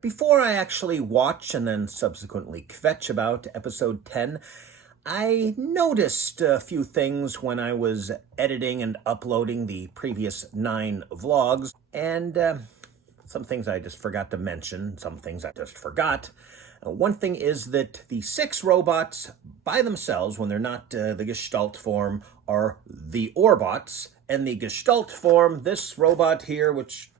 Before I actually watch and then subsequently kvetch about episode 10, I noticed a few things when I was editing and uploading the previous 9 vlogs, and some things I just forgot to mention, some things I just forgot. One thing is that the 6 robots by themselves, when they're not the Gestalt form, are the Orbots, and the Gestalt form, this robot here, which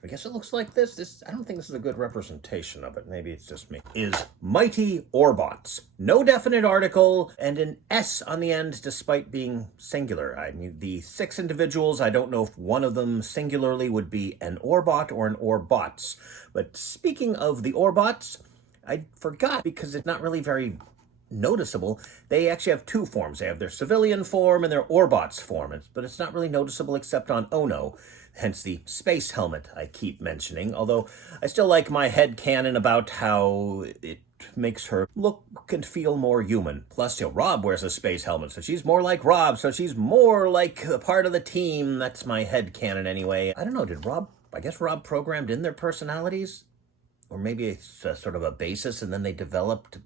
I guess it looks like this. I don't think this is a good representation of it. Maybe it's just me. Is Mighty Orbots. No definite article, and an S on the end despite being singular. I mean, the 6 individuals, I don't know if one of them singularly would be an Orbot or an Orbots. But speaking of the Orbots, I forgot because it's not really very noticeable. They actually have 2 forms. They have their civilian form and their Orbots form, but it's not really noticeable except on Ono. Hence the space helmet I keep mentioning, although I still like my headcanon about how it makes her look and feel more human. Plus, Rob wears a space helmet, so she's more like Rob, so she's more like a part of the team. That's my headcanon anyway. I don't know, I guess Rob programmed in their personalities? Or maybe it's sort of a basis and then they developed.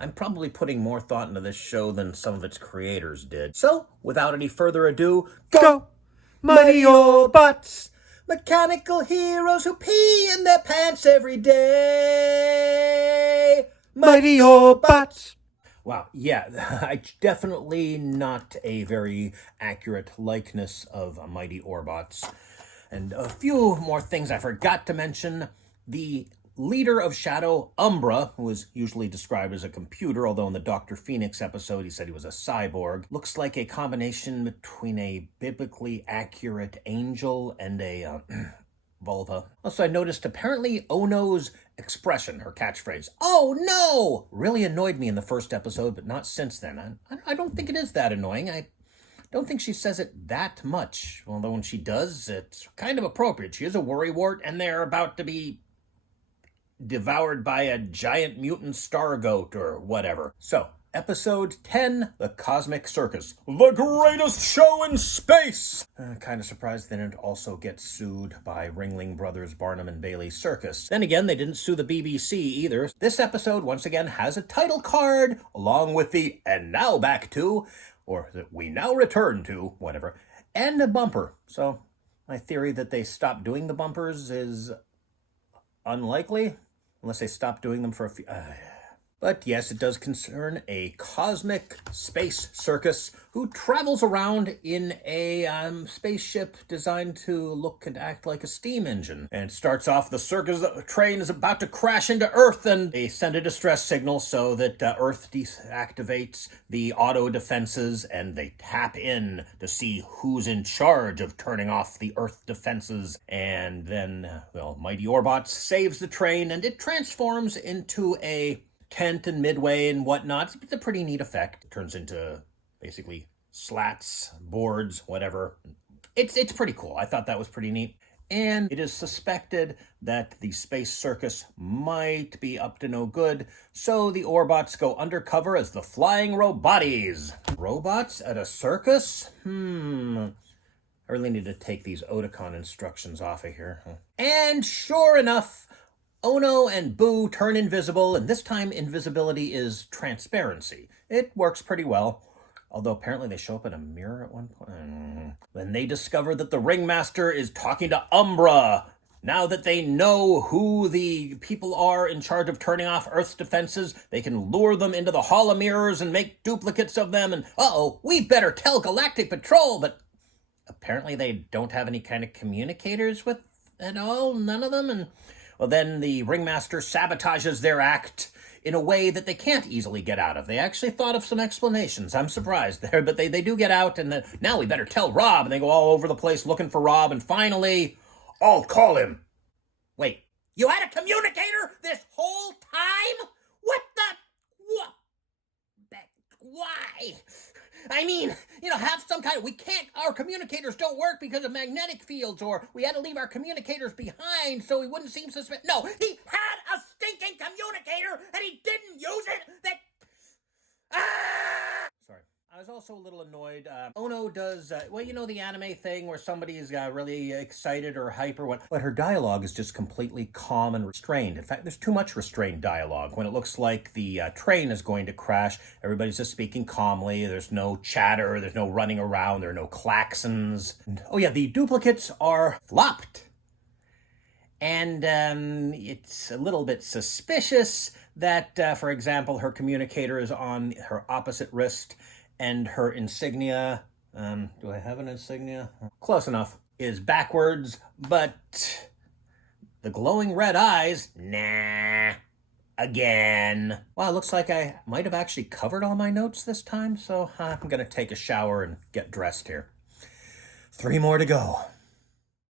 I'm probably putting more thought into this show than some of its creators did. So, without any further ado, go! Mighty Orbots! Mechanical heroes who pee in their pants every day! Mighty Orbots! Wow, yeah, definitely not a very accurate likeness of Mighty Orbots. And a few more things I forgot to mention. The leader of Shadow, Umbra, who is usually described as a computer, although in the Dr. Phoenix episode he said he was a cyborg, looks like a combination between a biblically accurate angel and a vulva. Also, I noticed apparently Ono's expression, her catchphrase, "Oh no!" really annoyed me in the first episode, but not since then. I don't think it is that annoying. I don't think she says it that much, although when she does, it's kind of appropriate. She is a worrywart, and they're about to be devoured by a giant mutant star goat or whatever. So, episode 10, The Cosmic Circus. The greatest show in space! Kind of surprised they didn't also get sued by Ringling Brothers Barnum and Bailey Circus. Then again, they didn't sue the BBC either. This episode, once again, has a title card, along with the "and now back to," or "we now return to," whatever, and a bumper. So, my theory that they stopped doing the bumpers is unlikely, unless they stop doing them for a few. But yes, it does concern a cosmic space circus who travels around in a spaceship designed to look and act like a steam engine. And it starts off, the circus train is about to crash into Earth, and they send a distress signal so that Earth deactivates the auto defenses, and they tap in to see who's in charge of turning off the Earth defenses. And then, Mighty Orbots saves the train, and it transforms into a tent and midway and whatnot. It's a pretty neat effect. It turns into basically slats, boards, whatever. It's pretty cool. I thought that was pretty neat. And it is suspected that the space circus might be up to no good, so the Orbots go undercover as the Flying Roboties. Robots at a circus? I really need to take these Oticon instructions off of here. And sure enough, Ono and Boo turn invisible, and this time invisibility is transparency. It works pretty well, although apparently they show up in a mirror at one point. Then they discover that the Ringmaster is talking to Umbra. Now that they know who the people are in charge of turning off Earth's defenses, they can lure them into the Hall of Mirrors and make duplicates of them, and we better tell Galactic Patrol, but apparently they don't have any kind of communicators with at all, none of them, and then the Ringmaster sabotages their act in a way that they can't easily get out of. They actually thought of some explanations. I'm surprised there, but they do get out, and now we better tell Rob, and they go all over the place looking for Rob, and finally, I'll call him. Wait, you had a communicator this whole time? What the? What? Why? I mean, have some kind of, our communicators don't work because of magnetic fields, or we had to leave our communicators behind so he wouldn't seem suspicious. No, he had a stinking communicator and he didn't use it. Sorry. I was also a little annoyed. Ono does, well, you know, the anime thing where somebody's really excited or hyper, but her dialogue is just completely calm and restrained. In fact, there's too much restrained dialogue. When it looks like the train is going to crash, everybody's just speaking calmly. There's no chatter, there's no running around, there are no klaxons. And, oh yeah, the duplicates are flopped. And it's a little bit suspicious that, for example, her communicator is on her opposite wrist and her insignia, do I have an insignia? Close enough, is backwards, but the glowing red eyes, nah, again. Well, it looks like I might have actually covered all my notes this time, so I'm going to take a shower and get dressed here. 3 more to go.